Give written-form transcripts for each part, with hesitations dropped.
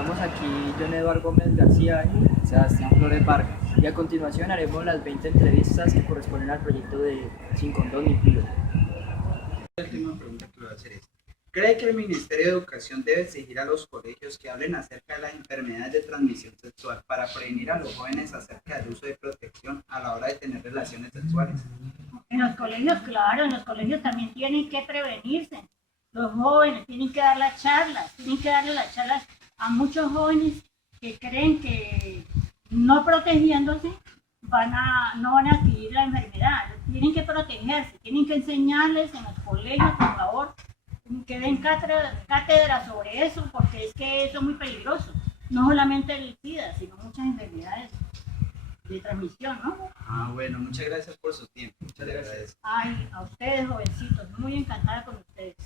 estamos aquí John Eduardo Gómez García y Sebastián Flores Vargas. Y a continuación haremos las 20 entrevistas que corresponden al proyecto de Sin Condón ni Pío. La última pregunta que le voy a hacer es: ¿cree que el Ministerio de Educación debe exigir a los colegios que hablen acerca de las enfermedades de transmisión sexual para prevenir a los jóvenes acerca del uso de protección a la hora de tener relaciones sexuales? En los colegios, claro, en los colegios también tienen que prevenirse. Los jóvenes tienen que dar las charlas, tienen que darle las charlas a muchos jóvenes que creen que no protegiéndose no van a adquirir la enfermedad. Tienen que protegerse, tienen que enseñarles en los colegios, por favor, que den cátedra sobre eso, porque es que eso es muy peligroso. No solamente el SIDA, sino muchas enfermedades de transmisión, ¿no? Bueno, muchas gracias por su tiempo. Muchas gracias. Ay, a ustedes, jovencitos, muy encantada con ustedes.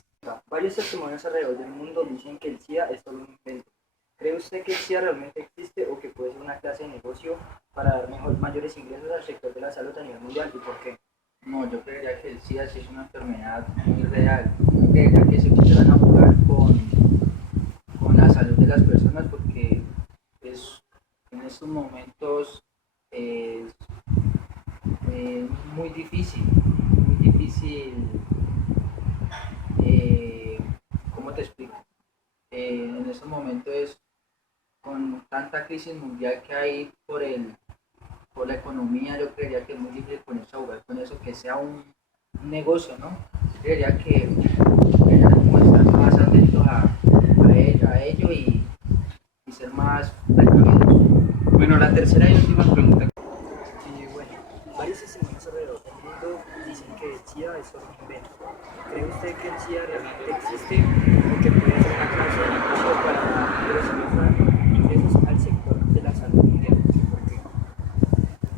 Varios testimonios alrededor del mundo dicen que el SIDA es solo un invento. ¿Cree usted que el SIDA realmente existe o que puede ser una clase de negocio para dar mayores ingresos al sector de la salud a nivel mundial y por qué? No, yo creería que el SIDA sí es una enfermedad muy real. Yo creería que se quisieran a jugar con la salud de las personas porque en estos momentos es muy difícil, ¿cómo te explico? En estos momentos con tanta crisis mundial que hay por la economía, yo creería que es muy difícil ponerse a jugar con eso, que sea un negocio, ¿no? Yo creería que deberían como estar más atentos a ello y ser más precavidos. Bueno, la tercera y última pregunta. Varios testimonios alrededor del mundo dicen que el SIDA es solo un invento. ¿Cree usted que el SIDA realmente existe o que puede ser una clase de negocio para dar ingresos al sector de la salud mundial? ¿Por qué?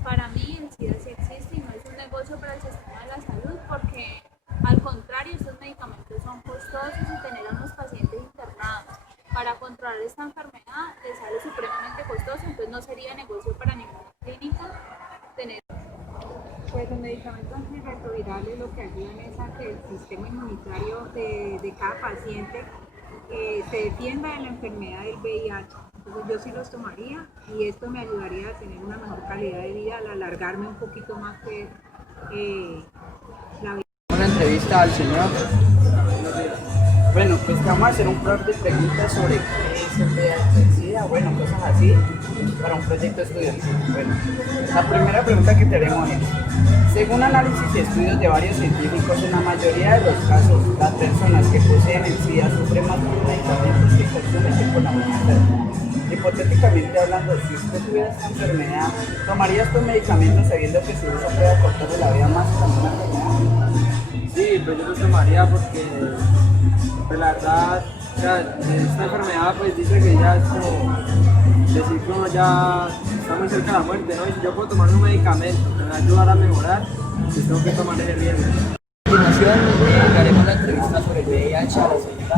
Para mí el SIDA sí existe y no es un negocio para el sistema de la salud porque al contrario estos medicamentos son costosos y tener a unos pacientes internados para controlar esta enfermedad les sale supremamente costoso, entonces no sería negocio para ninguna clínica tener. Pues los medicamentos antirretrovirales lo que ayudan es a que el sistema inmunitario de cada paciente se defienda de la enfermedad del VIH. Entonces yo sí los tomaría y esto me ayudaría a tener una mejor calidad de vida, al alargarme un poquito más que la vida. Una entrevista al señor. Bueno, pues vamos a hacer un par de preguntas sobre qué es el VIH, el SIDA, bueno, cosas así, para un proyecto estudiantil. Bueno, la primera pregunta que tenemos es: según análisis y estudios de varios científicos, en la mayoría de los casos, las personas que poseen el SIDA sufren más por medicamentos que consumen que por la misma enfermedad. Hipotéticamente hablando, si usted tuviera esta enfermedad, ¿tomaría estos medicamentos sabiendo que su uso puede acortarle la vida más a una enfermedad? Sí, pues yo lo tomaría porque pues la verdad, o sea, esta enfermedad pues dice que ya es como decir que uno ya está muy cerca de la muerte, ¿no? Y si yo puedo tomar un medicamento que me va a ayudar a mejorar, pues tengo que tomar ese riesgo. A continuación daremos la entrevista sobre el VIH a la señora.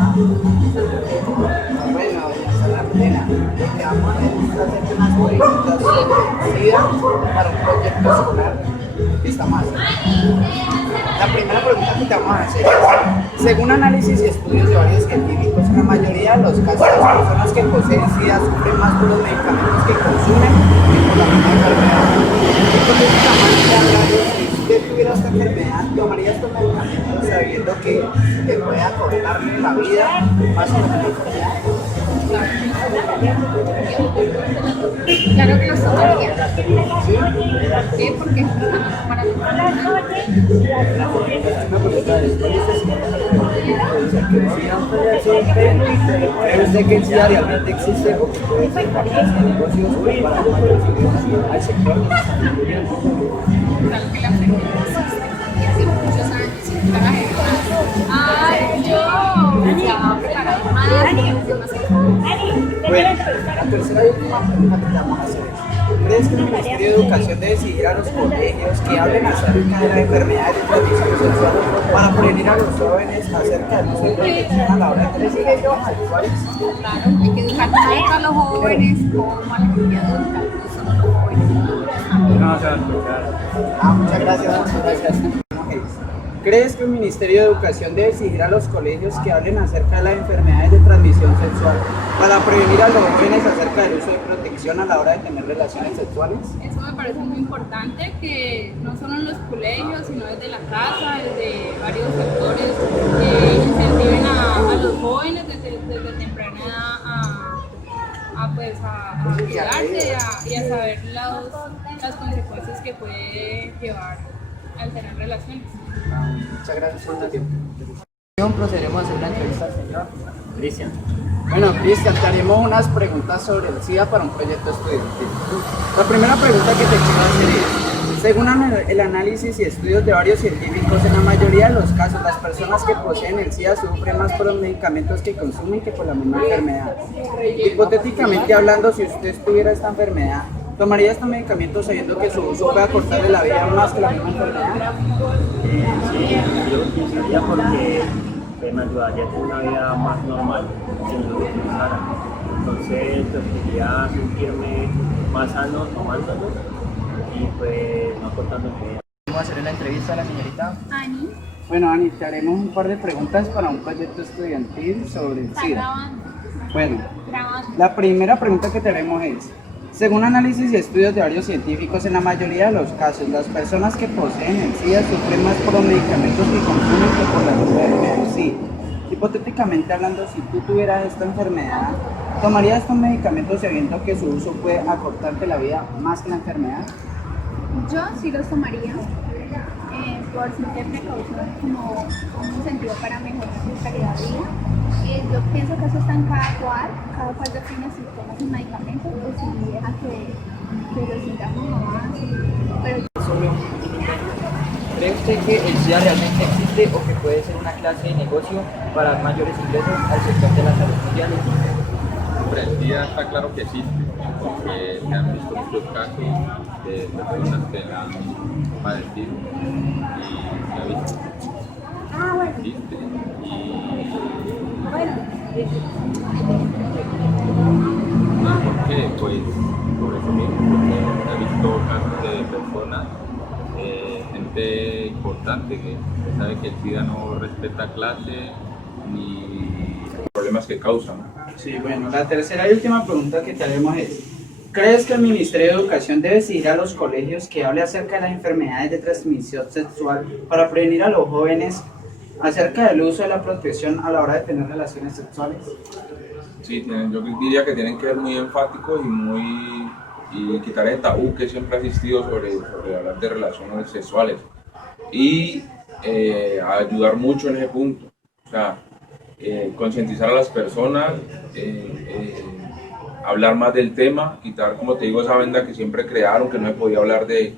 Bueno, ya está la plena. Lo que vamos a hacer es hacer unas preguntas sobre SIDA para un proyecto escolar que está más. La primera pregunta que te vamos a hacer es: según análisis y estudios de varios científicos, en la mayoría de los casos las personas que poseen SIDA sufren más por los medicamentos que consumen que por la misma enfermedad. Hipotéticamente hablando, si usted tuviera esta enfermedad, ¿tomaría estos medicamentos sabiendo que te puede acortarle la vida más o menos la enfermedad? Claro que los tomaría. ¿Por qué? Porque es para ¿Cree usted que el SIDA realmente existe o que puede ser una clase de negocios para dar mayores ingresos al sector de la salud mundial? claro que la enfermedad existe y hace muchos años y trabaja. ¡Ay, yo! Ya, preparado más. Bueno, la tercera y última pregunta que te vamos a hacer es: ¿crees que el Ministerio de Educación debe exigir a los colegios que hablen acerca de la enfermedad de transmisión sexual para prevenir a los jóvenes acerca del uso de protección a la hora de tener relaciones sexuales? Claro, hay que educar tanto a los jóvenes como a la comunidad adulta, no solo a los jóvenes. No, se va a escuchar. Muchas gracias. Muchas gracias. ¿Crees que el Ministerio de Educación debe exigir a los colegios que hablen acerca de las enfermedades de transmisión sexual para prevenir a los jóvenes acerca del uso de protección a la hora de tener relaciones sexuales? Eso me parece muy importante, que no solo en los colegios, sino desde la casa, desde varios sectores, incentiven a los jóvenes desde temprana edad a cuidarse y a saber las consecuencias que puede llevar al tener relaciones. Muchas gracias por tu tiempo. Procederemos a hacer una entrevista al señor Cristian. Bueno, Cristian, te haremos unas preguntas sobre el SIDA para un proyecto estudiantil. La primera pregunta que te quiero hacer es, según el análisis y estudios de varios científicos, en la mayoría de los casos, las personas que poseen el SIDA sufren más por los medicamentos que consumen que por la misma enfermedad. Hipotéticamente hablando, si usted tuviera esta enfermedad, ¿tomaría estos medicamentos sabiendo que su uso puede acortarle la vida más que la misma enfermedad? Sí, yo utilizaría porque me ayudaría a tener una vida más normal si no lo utilizara. Entonces preferiría sentirme más sano tomándolo y pues no cortando mi vida. Vamos a hacer una entrevista a la señorita Ani, Bueno, Ani, te haremos un par de preguntas para un proyecto estudiantil sobre el está SIDA. grabando. Bueno, Grabando. la primera pregunta que te haremos es, según análisis y estudios de varios científicos, en la mayoría de los casos, las personas que poseen el SIDA sufren más por los medicamentos que consumen que por la enfermedad en sí. Hipotéticamente hablando, si tú tuvieras esta enfermedad, ¿tomarías estos medicamentos sabiendo que su uso puede acortarte la vida más que la enfermedad? Yo sí los tomaría por simple precaución, como un sentido para mejorar su calidad de vida. Yo pienso que eso está en cada cual define si toma sus medicamentos o si deja que los sintamos más. Pero sobre un invento. ¿Cree usted que el SIDA realmente existe o que puede ser una clase de negocio para dar mayores ingresos al sector de la salud mundial? Hombre, el SIDA está claro que existe, porque se han visto muchos casos de personas que la han padecido y se ha visto. Existe. ¿Por qué? Pues por eso mismo, porque se ha visto casos de personas, gente importante que sabe que el SIDA no respeta clase ni problemas que causan. Sí, bueno, la tercera y última pregunta que te haremos es, ¿crees que el Ministerio de Educación debe exigir a los colegios que hable acerca de las enfermedades de transmisión sexual para prevenir a los jóvenes acerca del uso de la protección a la hora de tener relaciones sexuales? Sí, yo diría que tienen que ser muy enfáticos y quitar el tabú que siempre ha existido sobre hablar de relaciones sexuales y ayudar mucho en ese punto. O sea, concientizar a las personas, hablar más del tema, quitar, como te digo, esa venda que siempre crearon, que no se podía hablar de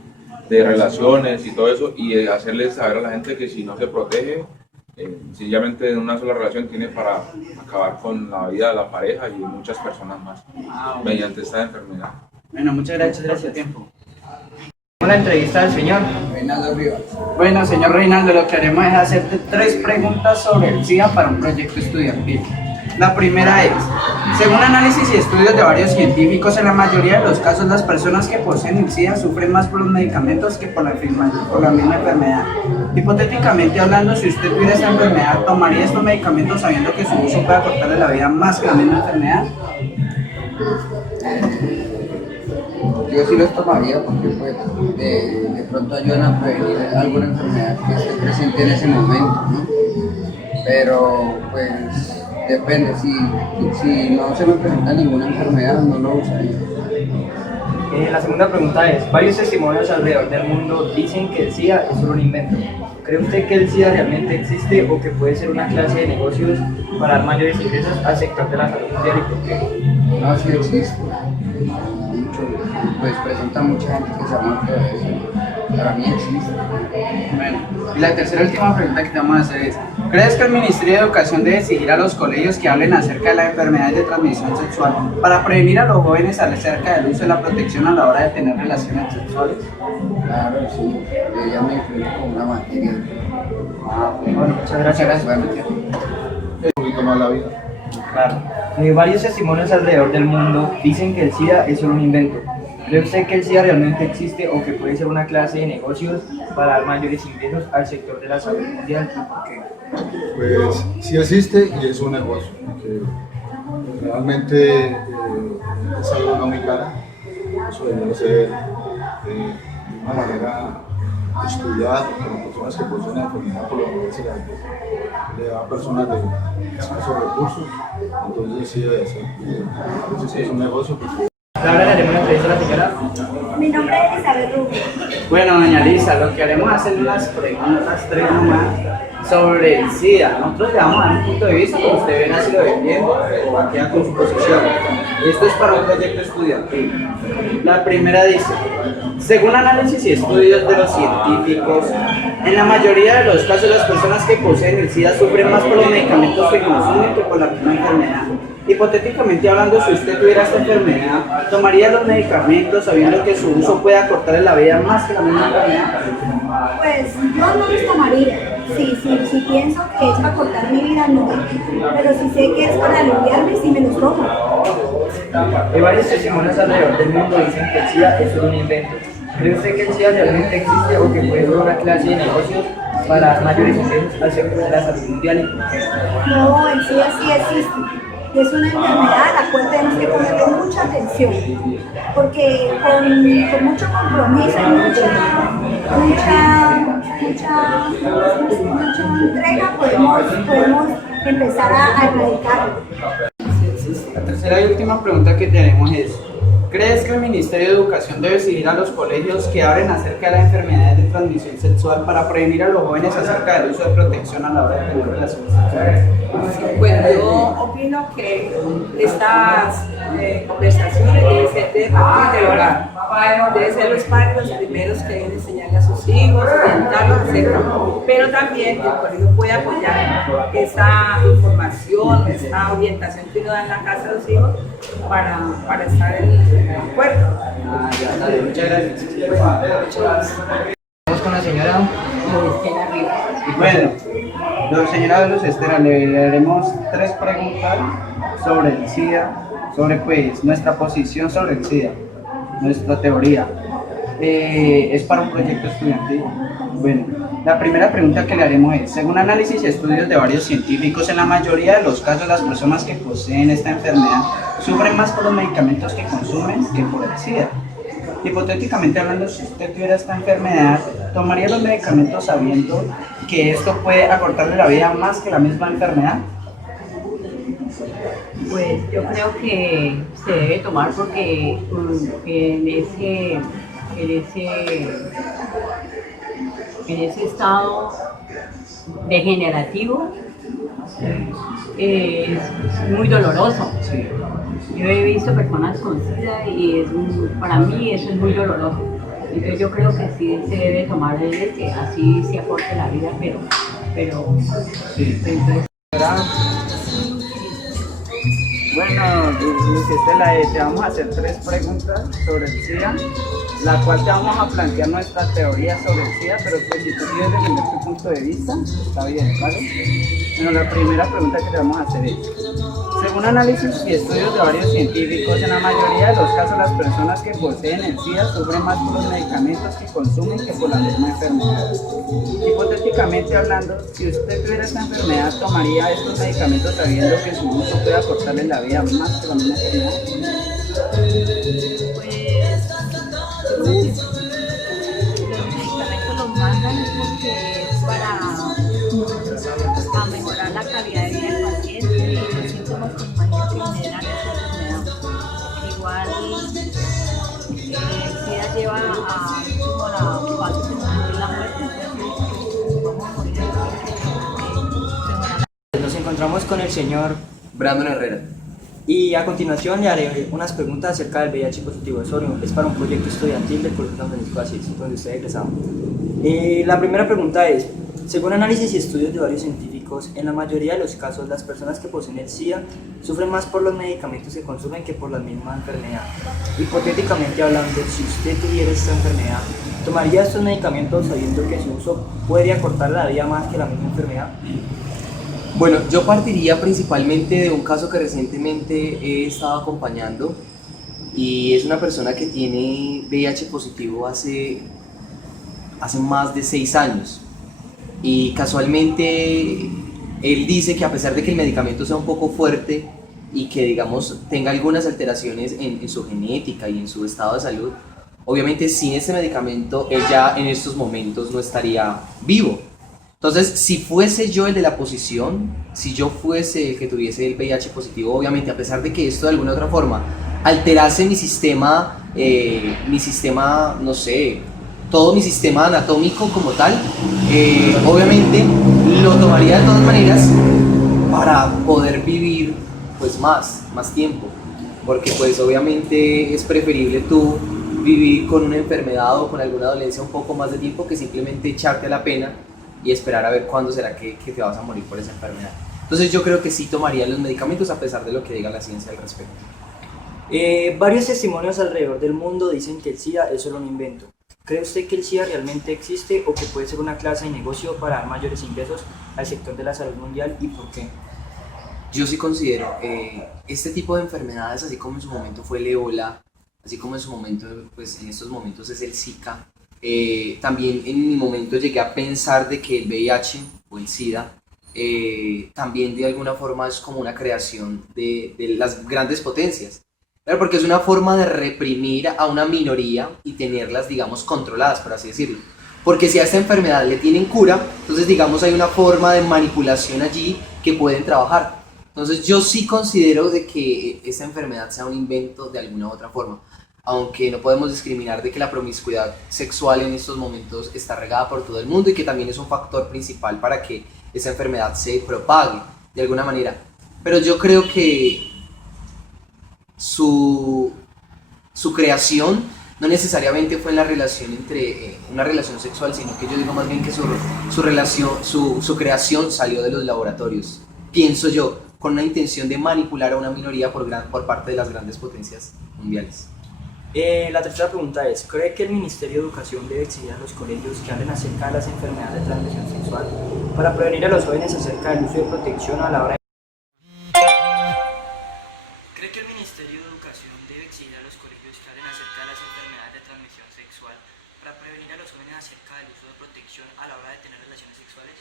relaciones y todo eso, y hacerles saber a la gente que si no se protege, sencillamente en una sola relación tiene para acabar con la vida de la pareja y de muchas personas más mediante esta enfermedad. Bueno, muchas gracias por su tiempo. Una entrevista al señor Reinaldo Rivas. Bueno, señor Reinaldo, lo que haremos es hacerte 3 preguntas sobre el SIDA para un proyecto estudiantil. La primera es, según análisis y estudios de varios científicos, en la mayoría de los casos las personas que poseen el SIDA sufren más por los medicamentos que por la misma enfermedad. Hipotéticamente hablando, si usted tuviera esa enfermedad, ¿tomaría estos medicamentos sabiendo que su uso puede acortarle la vida más que la misma enfermedad? Yo sí los tomaría porque pues, de pronto ayudan a prevenir alguna enfermedad que esté presente en ese momento, ¿no? Pero pues depende, si no se me presenta ninguna enfermedad no lo usaría. La segunda pregunta es, varios testimonios alrededor del mundo dicen que el SIDA es solo un invento. ¿Cree usted que el SIDA realmente existe o que puede ser una clase de negocios para dar mayores ingresos al sector de la salud mundial y por qué? No, sí existe. Pues presenta mucha gente que se ha muerto de eso. Para mí existe. Bueno, y la tercera y última pregunta que te vamos a hacer es, ¿crees que el Ministerio de Educación debe exigir a los colegios que hablen acerca de las enfermedades de transmisión sexual para prevenir a los jóvenes acerca del uso de la protección a la hora de tener relaciones sexuales? Claro, sí. Ya me enfrento con una materia. Bueno, muchas gracias. Un poquito más la vida. Claro. Varios testimonios alrededor del mundo dicen que el SIDA es solo un invento. ¿Cree usted que el SIDA realmente existe o que puede ser una clase de negocios para dar mayores ingresos al sector de la salud mundial? ¿Por qué? Pues sí existe y es un negocio, que realmente es algo no muy cara, suele ser de una manera estudiada por personas que poseen la enfermedad, por lo menos le da a personas de escasos recursos, entonces sí debe ser. Entonces sí es un negocio. Ahora le haremos una entrevista a la señora. Mi nombre es Elizabeth Rubio. Bueno, doña Lisa, lo que haremos es hacer unas preguntas, tres nomás, sobre el SIDA. Nosotros le vamos a dar un punto de vista, como usted ven así lo defiende, o aquí con su posición. Esto es para un proyecto estudiantil. La primera dice, según análisis y estudios de los científicos, en la mayoría de los casos las personas que poseen el SIDA sufren más por los medicamentos que consumen que por la misma enfermedad. Hipotéticamente hablando, si usted tuviera esta enfermedad, ¿tomaría los medicamentos sabiendo que su uso puede acortarle la vida más que la misma enfermedad? Pues yo no los tomaría. Sí, pienso que es para cortar mi vida, no. Pero si sé que es para aliviarme, sí me los tomo. Hay varios testimonios alrededor del mundo dicen que el SIDA es solo un invento. ¿Cree usted que el SIDA realmente existe o que puede ser una clase de negocios para dar mayores ingresos al sector de la salud mundial y por qué? No, el SIDA sí existe. Es una enfermedad a la cual tenemos que ponerle mucha atención, porque con mucho compromiso y mucha entrega podemos empezar a erradicarlo. La tercera y última pregunta que tenemos es, ¿crees que el Ministerio de Educación debe exigir a los colegios que hablen acerca de las enfermedades de transmisión sexual para prevenir a los jóvenes acerca del uso de protección a la hora de tener relaciones sexuales? Bueno, yo opino que estas conversaciones deben ser de partir del hogar. Deben ser los padres los primeros que deben enseñarle a sus hijos, orientarlos acerca. Pero también el colegio puede apoyar esa información, esa orientación que uno da en la casa a los hijos para estar en acuerdo. Muchas gracias. Vamos con la señora Estela Rivas. Bueno, la señora Luz Estela, le haremos tres preguntas sobre el SIDA, sobre pues nuestra posición sobre el SIDA, nuestra teoría. Es para un proyecto estudiantil. Bueno, la primera pregunta que le haremos es, según análisis y estudios de varios científicos, en la mayoría de los casos las personas que poseen esta enfermedad sufren más por los medicamentos que consumen que por el SIDA. Hipotéticamente hablando, si usted tuviera esta enfermedad, ¿tomaría los medicamentos sabiendo que esto puede acortarle la vida más que la misma enfermedad? Pues yo creo que se debe tomar porque en ese estado degenerativo es muy doloroso. Sí. Yo he visto personas con SIDA y para mí eso es muy doloroso. Entonces yo creo que sí se debe tomar así se acorte la vida, pero sí. Entonces, bueno, Luz Estela, te vamos a hacer tres preguntas sobre el SIDA, la cual te vamos a plantear nuestra teoría sobre el SIDA, pero pues si tú quieres defender tu punto de vista, está bien, ¿vale? Bueno, la primera pregunta que te vamos a hacer es, según análisis y estudios de varios científicos, en la mayoría de los casos las personas que poseen el SIDA sufren más por los medicamentos que consumen que por la misma enfermedad. Hipotéticamente hablando, si usted tuviera esta enfermedad, ¿tomaría estos medicamentos sabiendo que su uso puede acortarle la vida más que la misma enfermedad? Pues los medicamentos los mandan porque es para mejorar la calidad de vida del paciente y los síntomas que imagino que generan esta enfermedad. Igual el SIDA lleva a la fase de la muerte, entonces vamos a morir. Nos encontramos con el señor Brandon Herrera. y a continuación le haré unas preguntas acerca del VIH positivo de Osorno. Es para un proyecto estudiantil del Colegio San Francisco de Asís, donde usted egresado. La primera pregunta es, según análisis y estudios de varios científicos, en la mayoría de los casos las personas que poseen el SIDA sufren más por los medicamentos que consumen que por la misma enfermedad. Hipotéticamente hablando, si usted tuviera esta enfermedad, ¿tomaría estos medicamentos sabiendo que su uso podría acortar la vida más que la misma enfermedad? Bueno, yo partiría principalmente de un caso que recientemente he estado acompañando y es una persona que tiene VIH positivo hace más de 6 años. Y casualmente él dice que a pesar de que el medicamento sea un poco fuerte y que digamos tenga algunas alteraciones en su genética y en su estado de salud, obviamente sin este medicamento él ya en estos momentos no estaría vivo. Entonces, si fuese yo el de la posición, si yo fuese el que tuviese el VIH positivo, obviamente a pesar de que esto de alguna otra forma alterase mi sistema, no sé, todo mi sistema anatómico como tal, obviamente lo tomaría de todas maneras para poder vivir pues más tiempo, porque pues obviamente es preferible tú vivir con una enfermedad o con alguna dolencia un poco más de tiempo que simplemente echarte la pena y esperar a ver cuándo será que te vas a morir por esa enfermedad. Entonces yo creo que sí tomaría los medicamentos a pesar de lo que diga la ciencia al respecto. Varios testimonios alrededor del mundo dicen que el SIDA es solo un invento. ¿Cree usted que el SIDA realmente existe o que puede ser una clase de negocio para dar mayores ingresos al sector de la salud mundial y por qué? Yo sí considero este tipo de enfermedades, así como en su momento fue el ébola, así como en su momento, pues en estos momentos es el Zika, también en mi momento llegué a pensar de que el VIH o el SIDA también de alguna forma es como una creación de las grandes potencias. Claro, porque es una forma de reprimir a una minoría y tenerlas, digamos, controladas, por así decirlo. Porque si a esta enfermedad le tienen cura, entonces, digamos, hay una forma de manipulación allí que pueden trabajar. Entonces, yo sí considero de que esta enfermedad sea un invento de alguna u otra forma. Aunque no podemos discriminar de que la promiscuidad sexual en estos momentos está regada por todo el mundo y que también es un factor principal para que esa enfermedad se propague de alguna manera. Pero yo creo que su creación no necesariamente fue en la relación entre una relación sexual, sino que yo digo más bien que su creación salió de los laboratorios, pienso yo, con una intención de manipular a una minoría por parte de las grandes potencias mundiales. La tercera pregunta es, ¿cree que el Ministerio de Educación debe exigir a los colegios que hablen acerca de las enfermedades de transmisión sexual para prevenir a los jóvenes acerca del uso de protección a la hora de... ¿Cree que el Ministerio de Educación debe exigir a los colegios que hablen acerca de las enfermedades de transmisión sexual para prevenir a los jóvenes acerca del uso de protección a la hora de tener relaciones sexuales?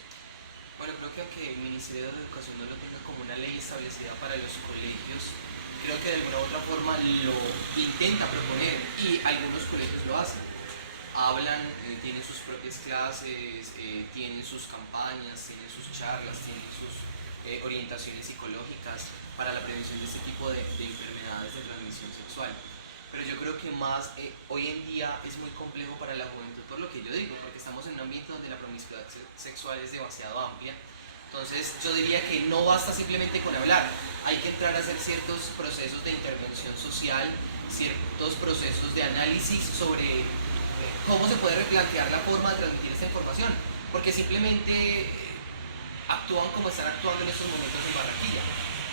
Bueno, creo que aunque el Ministerio de Educación no lo tenga como una ley establecida para los colegios, creo que de alguna u otra forma lo intenta proponer y algunos colegios lo hacen. Hablan, tienen sus propias clases, tienen sus campañas, tienen sus charlas, tienen sus orientaciones psicológicas para la prevención de este tipo de enfermedades de transmisión sexual. Pero yo creo que más hoy en día es muy complejo para la juventud por lo que yo digo, porque estamos en un ambiente donde la promiscuidad sexual es demasiado amplia. Entonces yo diría que no basta simplemente con hablar, hay que entrar a hacer ciertos procesos de intervención social, ciertos procesos de análisis sobre cómo se puede replantear la forma de transmitir esta información, porque simplemente actúan como están actuando en estos momentos en Barranquilla.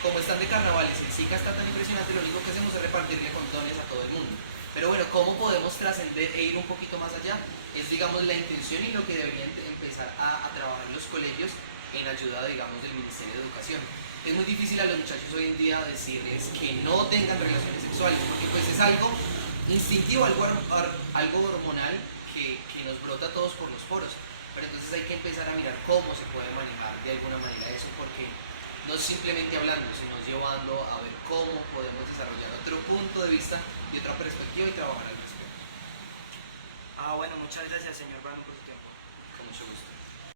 Como están de carnavales, el Zika está tan impresionante, lo único que hacemos es repartirle condones a todo el mundo. Pero bueno, ¿cómo podemos trascender e ir un poquito más allá? Es, digamos, la intención y lo que deberían empezar a trabajar los colegios en ayuda, digamos, del Ministerio de Educación. Es muy difícil a los muchachos hoy en día decirles que no tengan relaciones sexuales, porque pues es algo instintivo, algo hormonal que nos brota a todos por los poros. Pero entonces hay que empezar a mirar cómo se puede manejar de alguna manera eso, porque no simplemente hablando, sino llevando a ver cómo podemos desarrollar otro punto de vista y otra perspectiva y trabajar al respecto. Bueno, muchas gracias, señor Brown, por su tiempo. Con mucho gusto.